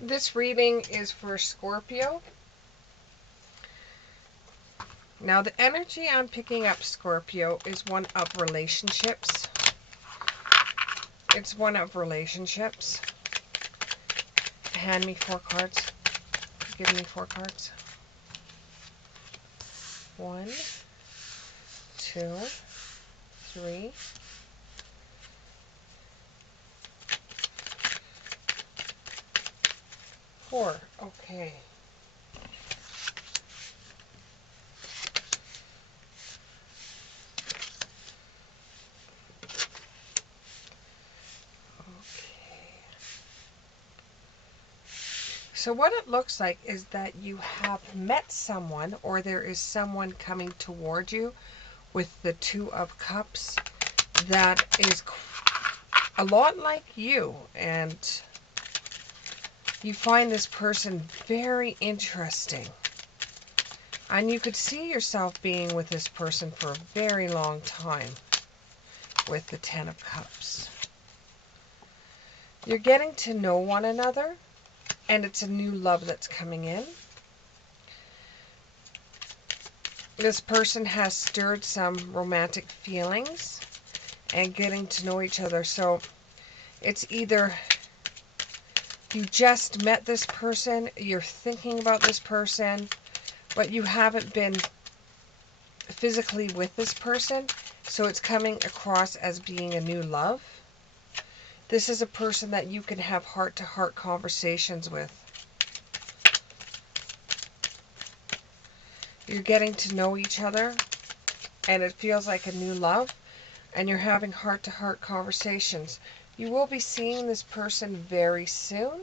This reading is for Scorpio. Now, the energy I'm picking up, Scorpio, is one of relationships. It's one of relationships. Hand me 4 cards. Give me 4 cards. 1, 2, 3, 4. Okay. So what it looks like is that you have met someone, or there is someone coming toward you with the 2 of Cups that is a lot like you, and you find this person very interesting. And you could see yourself being with this person for a very long time with the 10 of Cups. You're getting to know one another, and it's a new love that's coming in. This person has stirred some romantic feelings and getting to know each other. So it's either you just met this person, you're thinking about this person, but you haven't been physically with this person. So it's coming across as being a new love. This is a person that you can have heart-to-heart conversations with. You're getting to know each other, and it feels like a new love, and you're having heart-to-heart conversations. You will be seeing this person very soon.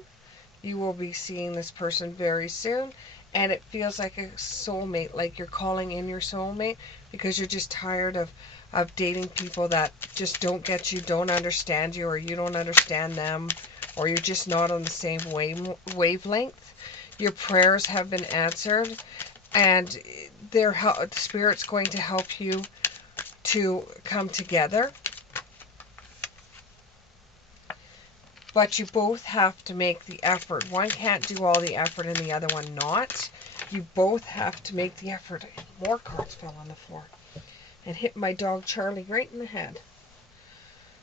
You will be seeing this person very soon, and it feels like a soulmate, like you're calling in your soulmate because you're just tired of dating people that just don't get you, don't understand you, or you don't understand them, or you're just not on the same wavelength. Your prayers have been answered, and the Spirit's going to help you to come together. But you both have to make the effort. One can't do all the effort and the other one not. You both have to make the effort. More cards fell on the floor and hit my dog Charlie right in the head.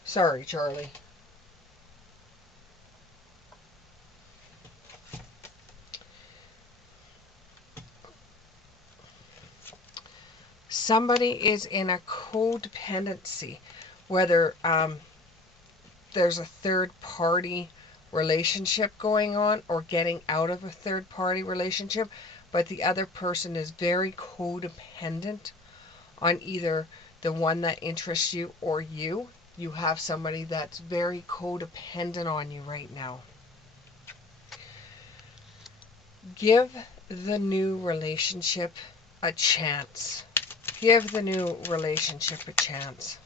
Sorry, Charlie. Somebody is in a codependency, whether there's a third-party relationship going on or getting out of a third-party relationship, but the other person is very codependent on either the one that interests you or you. You have somebody that's very codependent on you right now. Give the new relationship a chance. Give the new relationship a chance.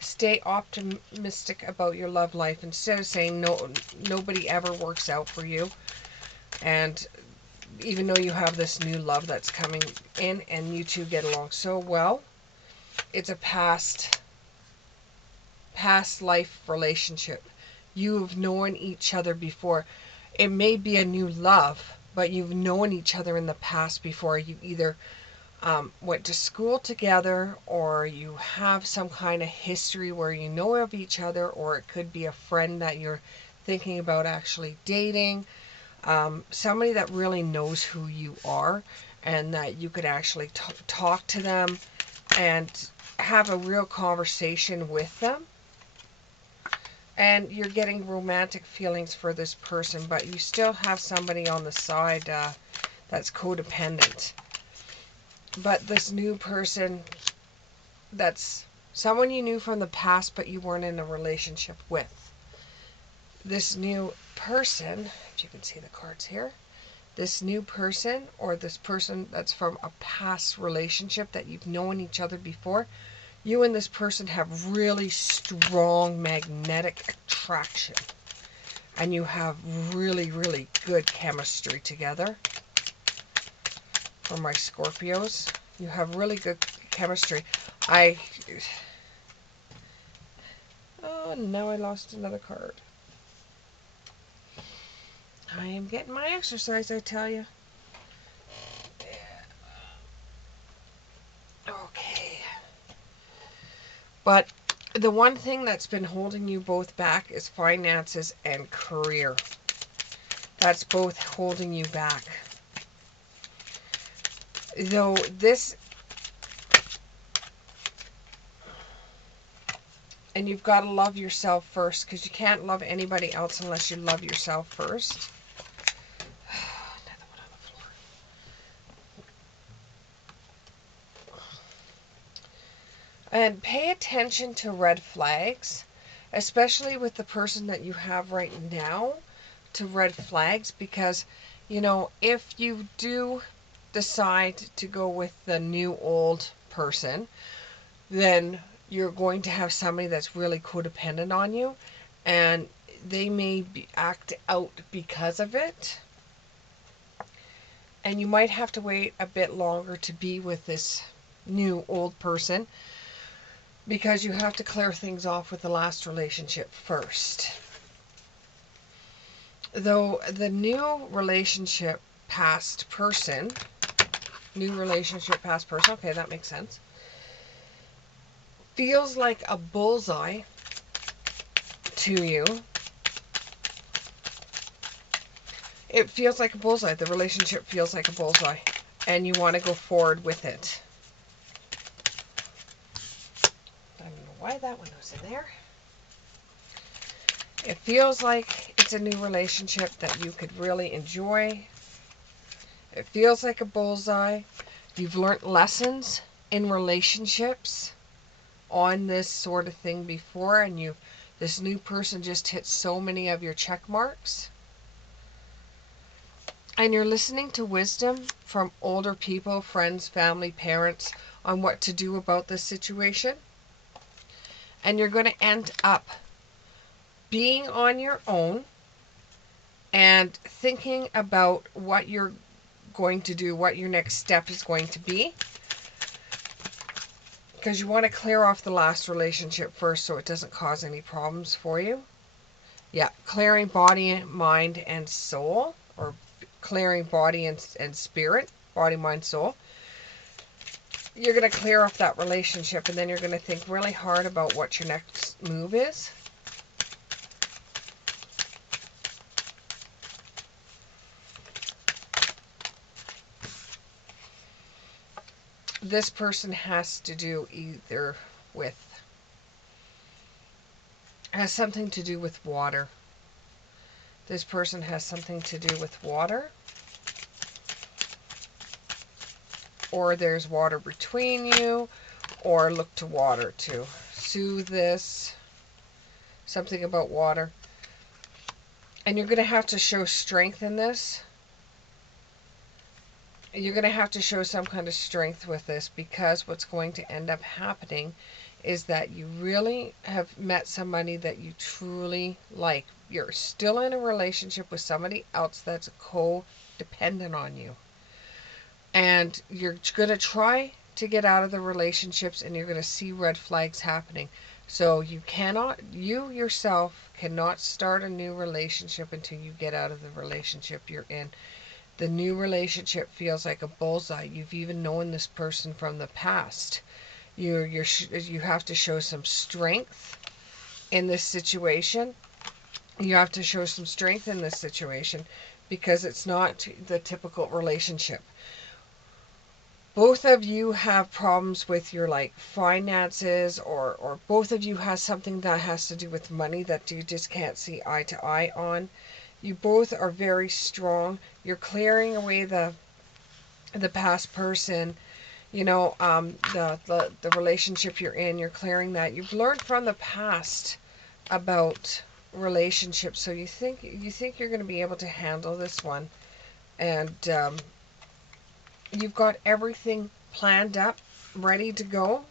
Stay optimistic about your love life. Instead of saying no, nobody ever works out for you, and even though you have this new love that's coming in and you two get along so well, it's a past life relationship. You've known each other before. It may be a new love, but you've known each other in the past before. You either went to school together, or you have some kind of history where you know of each other, or it could be a friend that you're thinking about actually dating. Somebody that really knows who you are, and that you could actually talk to them and have a real conversation with them. And you're getting romantic feelings for this person, but you still have somebody on the side that's codependent. But this new person, that's someone you knew from the past, but you weren't in a relationship with. This new person, if you can see the cards here, this new person, or this person that's from a past relationship that you've known each other before, you and this person have really strong magnetic attraction. And you have really, really good chemistry together. For my Scorpios, you have really good chemistry. Oh, now I lost another card. I am getting my exercise, I tell you. Okay. But the one thing that's been holding you both back is finances and career. That's both holding you back. Though this, and you've got to love yourself first, because you can't love anybody else unless you love yourself first. Another one on the floor. And pay attention to red flags, especially with the person that you have right now, to red flags, because, you know, if you do decide to go with the new old person, then you're going to have somebody that's really codependent on you, and they may act out because of it. And you might have to wait a bit longer to be with this new old person, because you have to clear things off with the last relationship first. Though the new relationship past person, okay, that makes sense, feels like a bullseye to you. It feels like a bullseye. The relationship feels like a bullseye, and you want to go forward with it. I don't know why that one was in there. It feels like it's a new relationship that you could really enjoy. It feels like a bullseye. You've learned lessons in relationships on this sort of thing before, and this new person just hit so many of your check marks. And you're listening to wisdom from older people, friends, family, parents, on what to do about this situation. And you're going to end up being on your own and thinking about what you're going to do, what your next step is going to be. Because you want to clear off the last relationship first so it doesn't cause any problems for you. Yeah, clearing body, mind, and soul, or clearing body and spirit, body, mind, soul. You're going to clear off that relationship, and then you're going to think really hard about what your next move is. This person has to do either with, has something to do with water. This person has something to do with water. Or there's water between you, or look to water to soothe this. Something about water. And you're going to have to show strength in this. You're going to have to show some kind of strength with this, because what's going to end up happening is that you really have met somebody that you truly like. You're still in a relationship with somebody else that's codependent on you. And you're going to try to get out of the relationships, and you're going to see red flags happening. So you yourself cannot start a new relationship until you get out of the relationship you're in. The new relationship feels like a bullseye. You've even known this person from the past. You have to show some strength in this situation. You have to show some strength in this situation, because it's not the typical relationship. Both of you have problems with your finances, or both of you have something that has to do with money that you just can't see eye to eye on. You both are very strong. You're clearing away the past person, the relationship you're in. You're clearing that. You've learned from the past about relationships, so you think you're going to be able to handle this one, and you've got everything planned up, ready to go,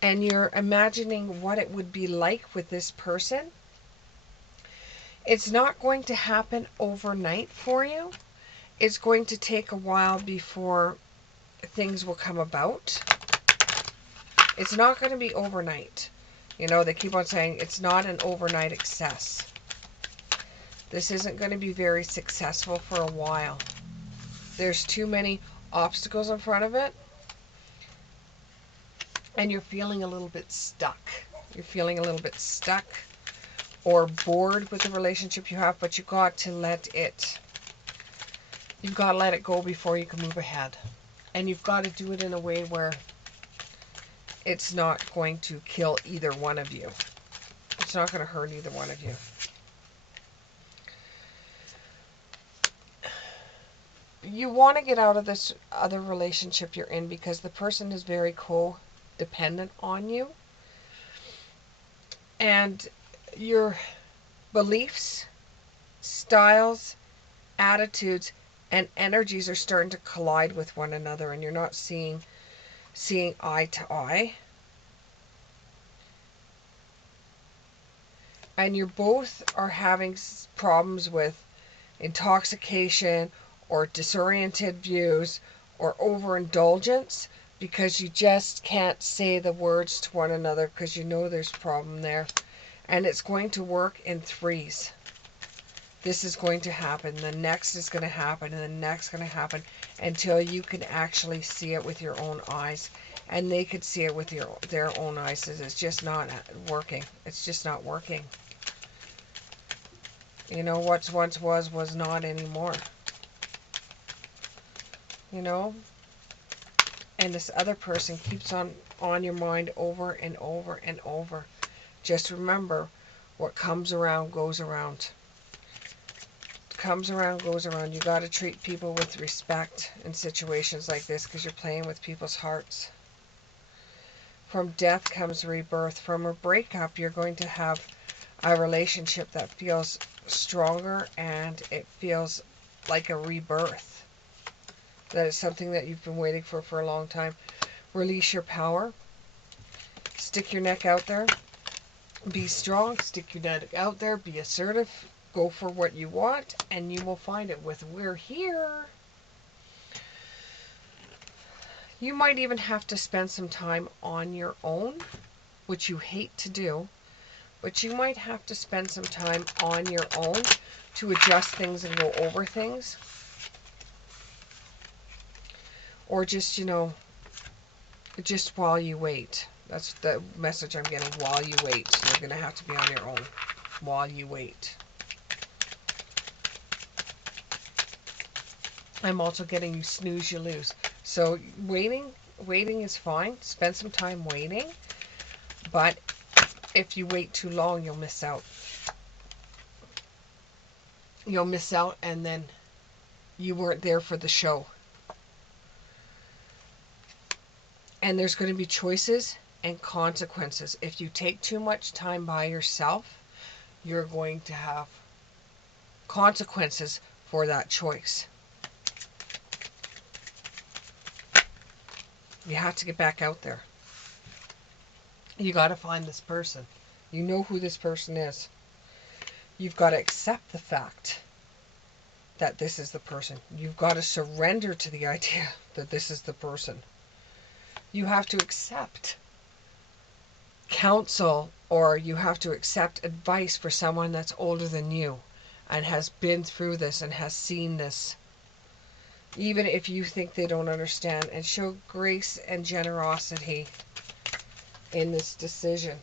and you're imagining what it would be like with this person. It's not going to happen overnight for you. It's going to take a while before things will come about. It's not going to be overnight. You know, they keep on saying it's not an overnight success. This isn't going to be very successful for a while. There's too many obstacles in front of it. And you're feeling a little bit stuck. You're feeling a little bit stuck or bored with the relationship you have, but you've got to let it go before you can move ahead. And you've got to do it in a way where it's not going to kill either one of you. It's not going to hurt either one of you. You want to get out of this other relationship you're in because the person is very codependent on you. And your beliefs, styles, attitudes, and energies are starting to collide with one another, and you're not seeing eye to eye. And you both are having problems with intoxication or disoriented views or overindulgence because you just can't say the words to one another because you know there's a problem there. And it's going to work in threes. This is going to happen, the next is going to happen, and the next is going to happen until you can actually see it with your own eyes. And they could see it with their own eyes. It's just not working. It's just not working. You know, what's once was not anymore. You know? And this other person keeps on your mind over and over and over. Just remember, what comes around goes around. Comes around goes around. You got to treat people with respect in situations like this because you're playing with people's hearts. From death comes rebirth. From a breakup, you're going to have a relationship that feels stronger and it feels like a rebirth. That is something that you've been waiting for a long time. Release your power. Stick your neck out there. Be strong. Stick your neck out there. Be assertive. Go for what you want, and you will find it with We're Here. You might even have to spend some time on your own, which you hate to do, but you might have to spend some time on your own to adjust things and go over things. Or just, you know, just while you wait. That's the message I'm getting, while you wait. You're going to have to be on your own while you wait. I'm also getting you snooze, you lose. So waiting is fine. Spend some time waiting. But if you wait too long, you'll miss out. You'll miss out, and then you weren't there for the show. And there's going to be choices and consequences. If you take too much time by yourself, you're going to have consequences for that choice. You have to get back out there. You got to find this person. You know who this person is. You've got to accept the fact that this is the person. You've got to surrender to the idea that this is the person. You have to accept counsel, or you have to accept advice for someone that's older than you and has been through this and has seen this. Even if you think they don't understand, and show grace and generosity in this decision.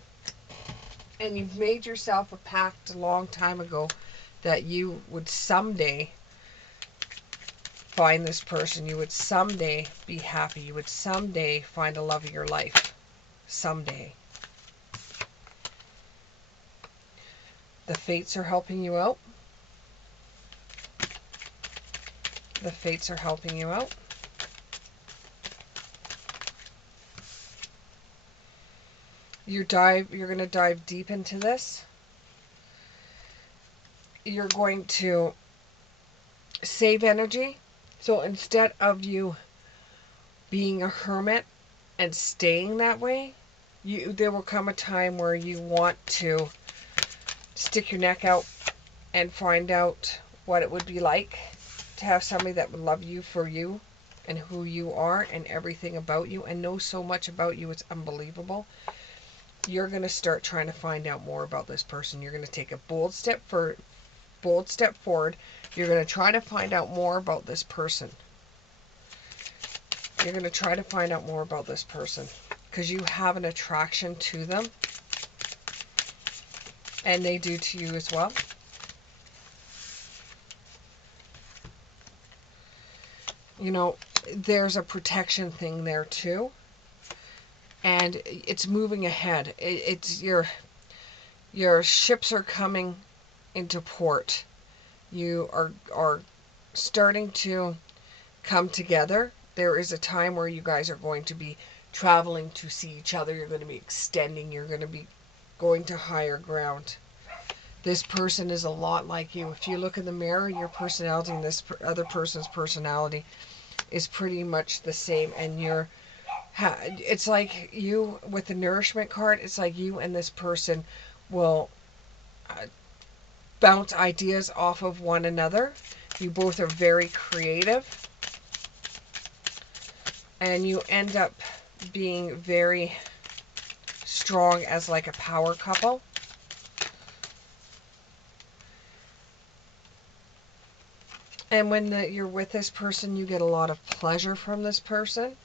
And you've made yourself a pact a long time ago that you would someday find this person. You would someday be happy. You would someday find the love of your life. Someday. The fates are helping you out. The fates are helping you out. You're going to dive deep into this. You're going to save energy. So instead of you being a hermit and staying that way, there will come a time where you want to stick your neck out and find out what it would be like to have somebody that would love you for you and who you are and everything about you and know so much about you, it's unbelievable. you're going to start trying to find out more about this person. You're going to take a bold step forward. You're going to try to find out more about this person. You're going to try to find out more about this person because you have an attraction to them, and they do to you as well. You know, there's a protection thing there too, and it's moving ahead. It's your ships are coming into port. You are starting to come together. There is a time where you guys are going to be traveling to see each other. You're going to be extending. You're going to be going to higher ground. This person is a lot like you. If you look in the mirror, your personality and this other person's personality is pretty much the same. And it's like you with the nourishment card. It's like you and this person will bounce ideas off of one another. You both are very creative. And you end up being very strong as like a power couple. And when you're with this person, you get a lot of pleasure from this person.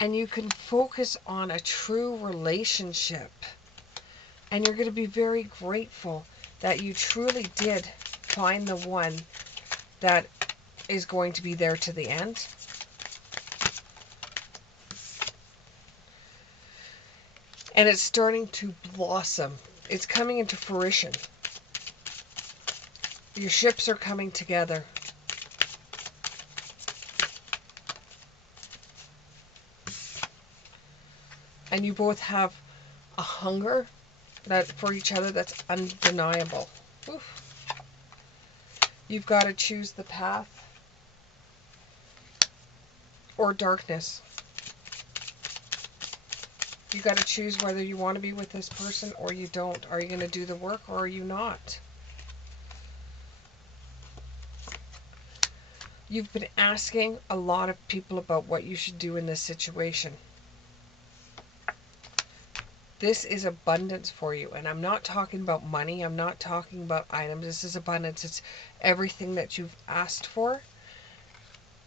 And you can focus on a true relationship. And you're going to be very grateful that you truly did find the one that is going to be there to the end. And it's starting to blossom. It's coming into fruition. Your ships are coming together. And you both have a hunger for each other that's undeniable. Oof. You've got to choose the path or darkness. You got to choose whether you want to be with this person or you don't. Are you going to do the work or are you not? You've been asking a lot of people about what you should do in this situation. This is abundance for you. And I'm not talking about money. I'm not talking about items. This is abundance. It's everything that you've asked for.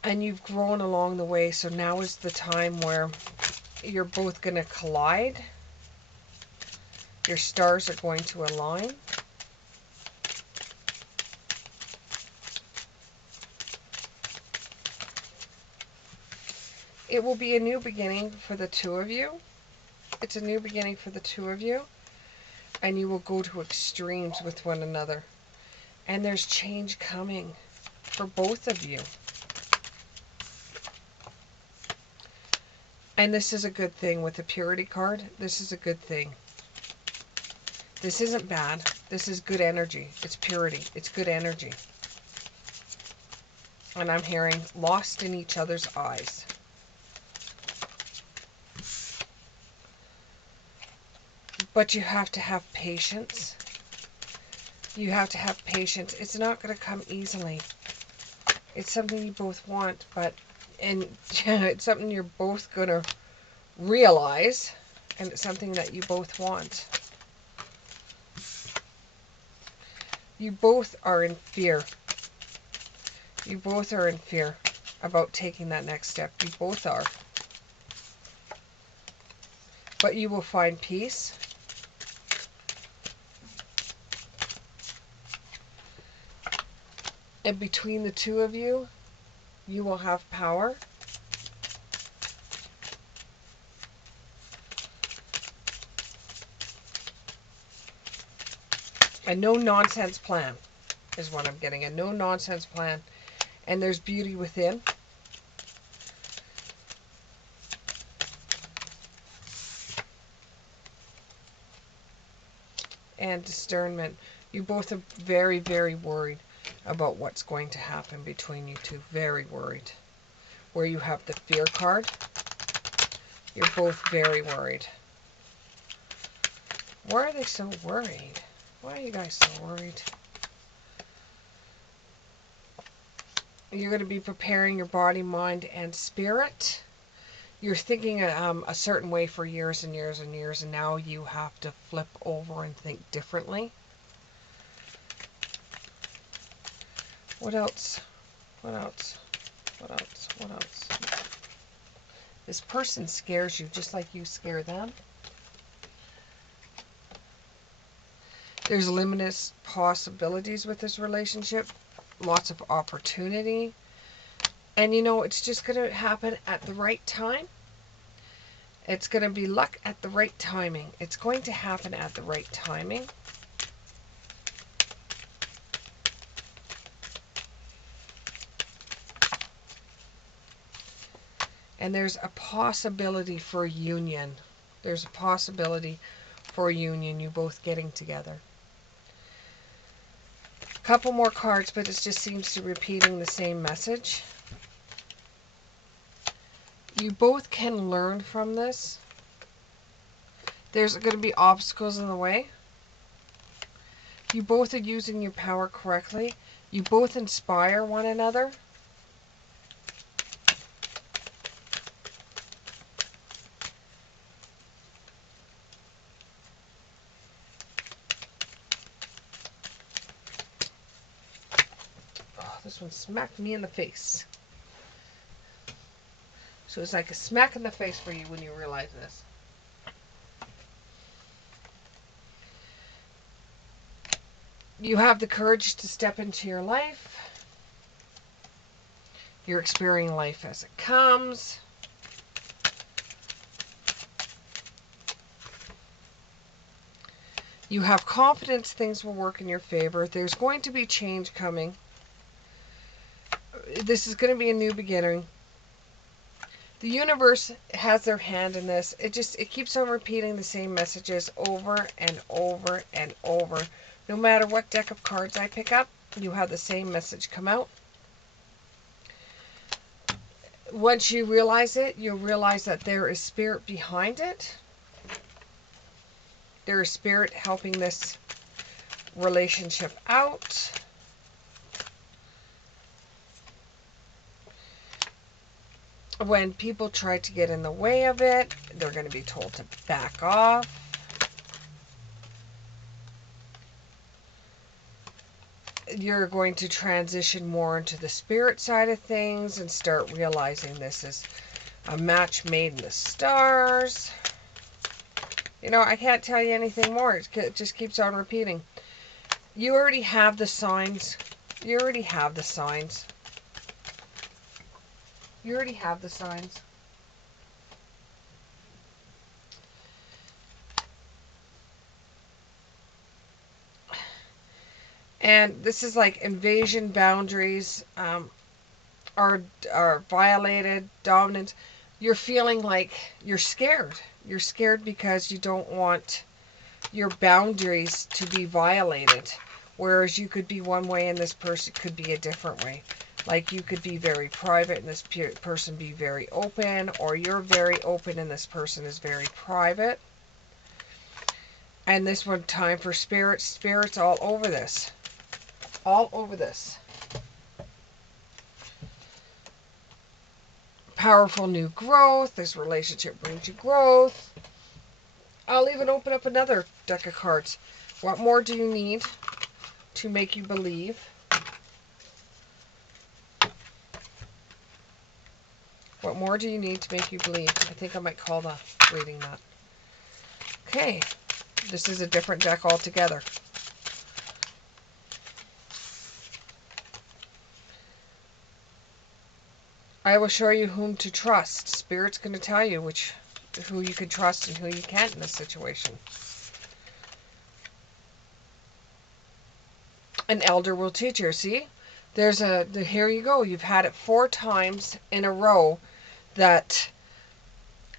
And you've grown along the way. So now is the time where you're both going to collide. Your stars are going to align. It will be a new beginning for the two of you. It's a new beginning for the two of you. And you will go to extremes with one another. And there's change coming for both of you. And this is a good thing with the purity card. This is a good thing. This isn't bad. This is good energy. It's purity. It's good energy. And I'm hearing lost in each other's eyes. But you have to have patience. You have to have patience. It's not going to come easily. It's something you both want, and it's something you're both going to realize, and it's something that you both want. You both are in fear. You both are in fear about taking that next step. You both are. But you will find peace. And between the two of you, you will have power. A no-nonsense plan is what I'm getting. A no-nonsense plan. And there's beauty within. And discernment. You both are very, very worried about what's going to happen between you two. Very worried. Where you have the fear card, you're both very worried. Why are they so worried? Why are you guys so worried? You're going to be preparing your body, mind, and spirit. you're thinking a certain way for years and years and years, and now you have to flip over and think differently. What else? What else? What else? What else? This person scares you just like you scare them. There's limitless possibilities with this relationship. Lots of opportunity. And you know, it's just going to happen at the right time. It's going to be luck at the right timing. It's going to happen at the right timing. And there's a possibility for union. There's a possibility for union, you both getting together. A couple more cards, but it just seems to be repeating the same message. You both can learn from this. There's going to be obstacles in the way. You both are using your power correctly. You both inspire one another. Oh, this one smacked me in the face. So it's like a smack in the face for you when you realize this. You have the courage to step into your life. You're experiencing life as it comes. You have confidence things will work in your favor. There's going to be change coming. This is going to be a new beginning. The universe has their hand in this. It keeps on repeating the same messages over and over and over. No matter what deck of cards I pick up, you have the same message come out. Once you realize it, you'll realize that there is spirit behind it. There is spirit helping this relationship out. When people try to get in the way of it, they're going to be told to back off. You're going to transition more into the spirit side of things and start realizing this is a match made in the stars. You know, I can't tell you anything more. It just keeps on repeating. You already have the signs. You already have the signs. You already have the signs. And this is like invasion boundaries are violated, dominance. You're feeling like you're scared. You're scared because you don't want your boundaries to be violated. Whereas you could be one way and this person could be a different way. Like you could be very private and this person be very open, or you're very open and this person is very private. And this one, time for spirits. Spirits all over this. All over this. Powerful new growth. This relationship brings you growth. I'll even open up another deck of cards. What more do you need to make you believe? What more do you need to make you believe? I think I might call the reading that. Okay. This is a different deck altogether. I will show you whom to trust. Spirit's going to tell you who you can trust and who you can't in this situation. An elder will teach you. See? Here you go. You've had it 4 times in a row that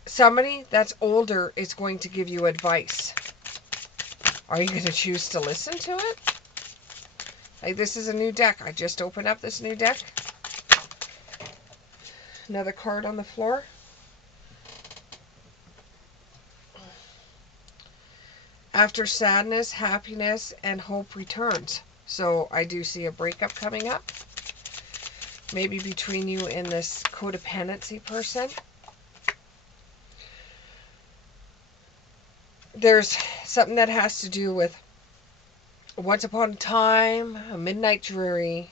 somebody that's older is going to give you advice. Are you going to choose to listen to it? Like, this is a new deck. I just opened up this new deck. Another card on the floor. After sadness, happiness, and hope returns. So I do see a breakup coming up. Maybe between you and this codependency person. There's something that has to do with once upon a time, a midnight dreary.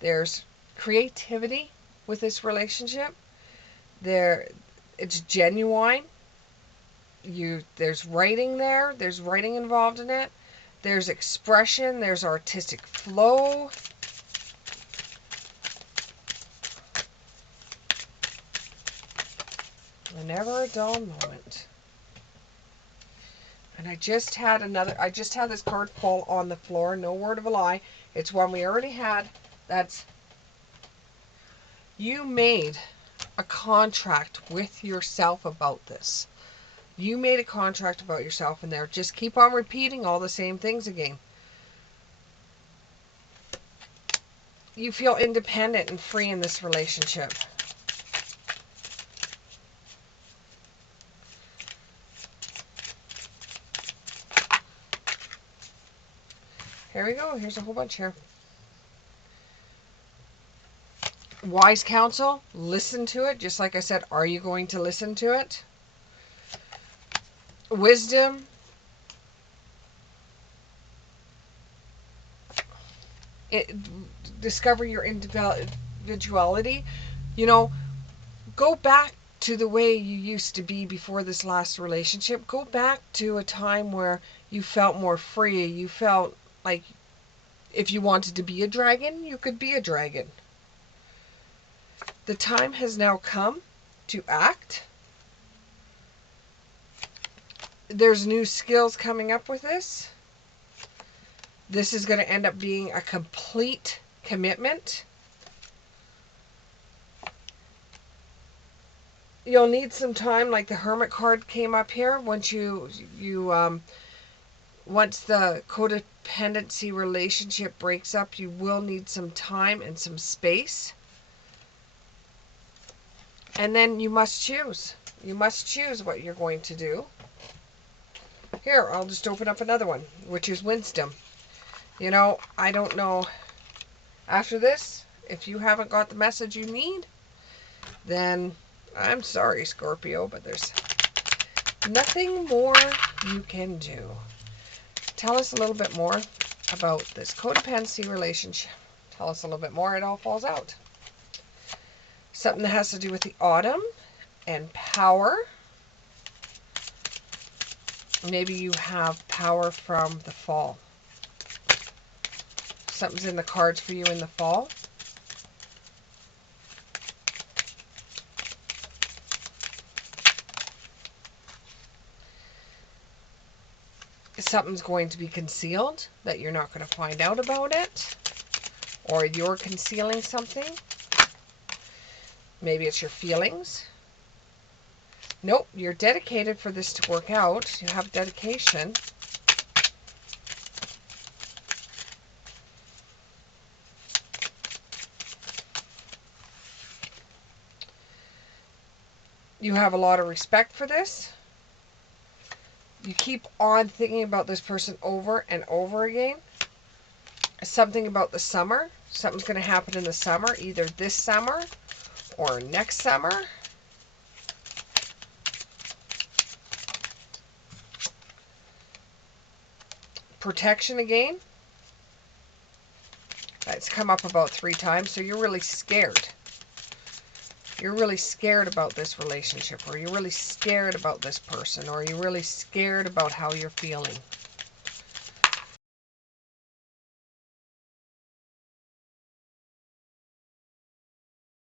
There's creativity with this relationship. It's genuine. There's writing there. There's writing involved in it. There's expression. There's artistic flow. Never a dull moment. And I just had this card fall on the floor. No word of a lie. It's one we already had. That's, you made a contract with yourself about this. You made a contract about yourself in there. Just keep on repeating all the same things again. You feel independent and free in this relationship. Here we go. Here's a whole bunch here. Wise counsel. Listen to it. Just like I said, are you going to listen to it? Wisdom. Discover your individuality. You know, go back to the way you used to be before this last relationship. Go back to a time where you felt more free. You felt like if you wanted to be a dragon, you could be a dragon. The time has now come to act. There's new skills coming up with this. This is going to end up being a complete commitment. You'll need some time, like the Hermit card came up here. Once once the codependency relationship breaks up, you will need some time and some space. And then you must choose. You must choose what you're going to do. Here, I'll just open up another one, which is wisdom. You know, I don't know. After this, if you haven't got the message you need, then I'm sorry, Scorpio, but there's nothing more you can do. Tell us a little bit more about this codependency relationship. Tell us a little bit more. It all falls out. Something that has to do with the autumn and power. Maybe you have power from the fall. Something's in the cards for you in the fall. Something's going to be concealed that you're not going to find out about it. Or you're concealing something. Maybe it's your feelings. Nope, you're dedicated for this to work out. You have dedication. You have a lot of respect for this. You keep on thinking about this person over and over again. Something about the summer. Something's going to happen in the summer, either this summer or next summer. Protection again. That's come up about 3 times, so you're really scared. You're really scared about this relationship, or you're really scared about this person, or you're really scared about how you're feeling.